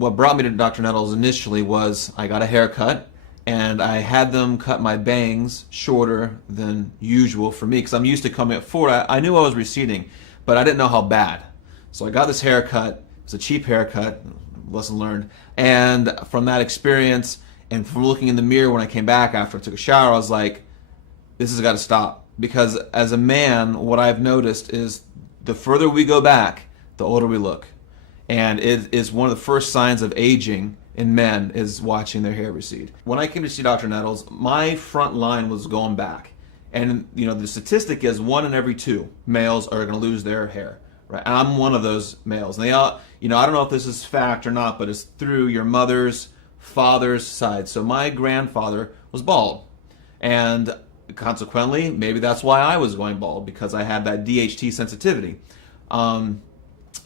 what brought me to Dr. Nettles initially was I got a haircut, and I had them cut my bangs shorter than usual for me because I'm used to coming up forward. I knew I was receding, but I didn't know how bad. So I got this haircut. It's a cheap haircut, lesson learned. And from that experience and from looking in the mirror when I came back after I took a shower, I was like, this has got to stop. Because as a man, what I've noticed is the further we go back, the older we look. And it is one of the first signs of aging in men is watching their hair recede. When I came to see Dr. Nettles, my front line was going back. And the statistic is 1 in every 2 males are going to lose their hair. Right? And I'm one of those males. And they all, I don't know if this is fact or not, but it's through your mother's father's side. So my grandfather was bald. And consequently, maybe that's why I was going bald, because I had that DHT sensitivity.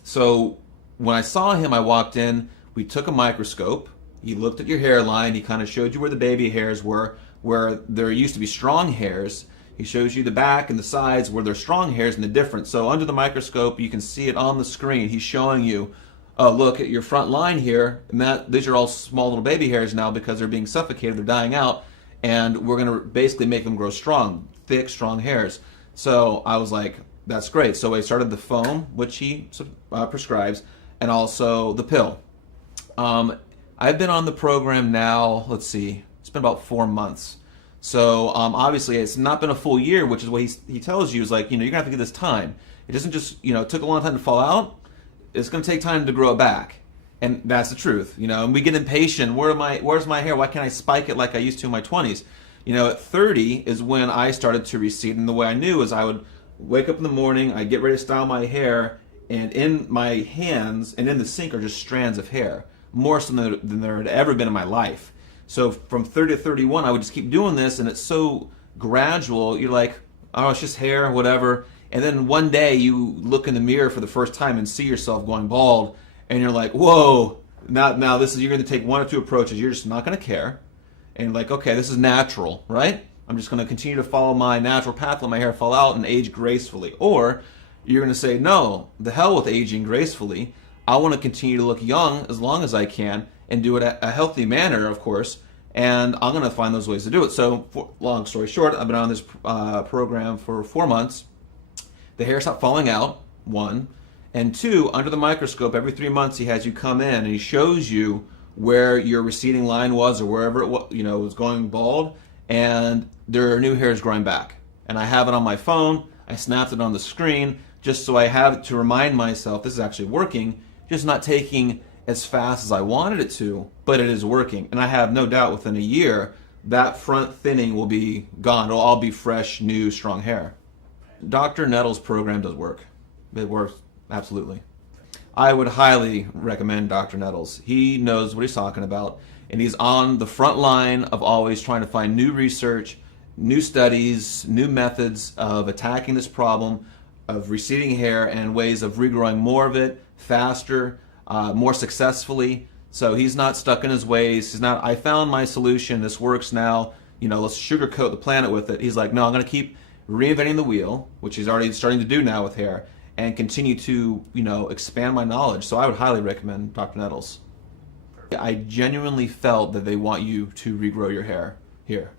So when I saw him, I walked in, we took a microscope, he looked at your hairline, he kind of showed you where the baby hairs were, where there used to be strong hairs. He shows you the back and the sides where there's strong hairs and the difference. So under the microscope, you can see it on the screen. He's showing you, oh, look at your front line here, and these are all small little baby hairs now because they're being suffocated, they're dying out, and we're going to basically make them grow strong, thick, strong hairs. So I was like, that's great. So I started the foam, which he prescribes, and also the pill. I've been on the program now, let's see, it's been about 4 months. So obviously it's not been a full year, which is what he tells you is like, you're going to have to give this time. It doesn't just, it took a long time to fall out. It's going to take time to grow it back. And that's the truth, and we get impatient. Where's my hair? Why can't I spike it like I used to in my 20s? At 30 is when I started to recede. And the way I knew is I would wake up in the morning, I'd get ready to style my hair, and in my hands and in the sink are just strands of hair, more so than there had ever been in my life. So from 30 to 31, I would just keep doing this, and it's so gradual. You're like, oh, it's just hair, whatever. And then one day you look in the mirror for the first time and see yourself going bald, and you're like, whoa, now this is, you're going to take 1 or 2 approaches. You're just not going to care. And you're like, okay, this is natural, right? I'm just going to continue to follow my natural path, let my hair fall out and age gracefully. Or you're going to say, no, the hell with aging gracefully. I want to continue to look young as long as I can and do it a healthy manner, of course, and I'm going to find those ways to do it. So, long story short, I've been on this program for 4 months. The hair stopped falling out, 1. And 2, under the microscope, every 3 months he has you come in and he shows you where your receding line was or wherever it was going bald, and there are new hairs growing back. And I have it on my phone. I snapped it on the screen just so I have it to remind myself this is actually working, just not taking as fast as I wanted it to, but it is working. And I have no doubt within a year, that front thinning will be gone. It'll all be fresh, new, strong hair. Dr. Nettles' program does work. It works, absolutely. I would highly recommend Dr. Nettles. He knows what he's talking about, and he's on the front line of always trying to find new research, new studies, new methods of attacking this problem of receding hair and ways of regrowing more of it faster, more successfully. So he's not stuck in his ways. He's not, I found my solution, this works now, let's sugarcoat the planet with it. He's like, no, I'm going to keep reinventing the wheel, which he's already starting to do now with hair, and continue to, expand my knowledge. So I would highly recommend Dr. Nettles. I genuinely felt that they want you to regrow your hair here.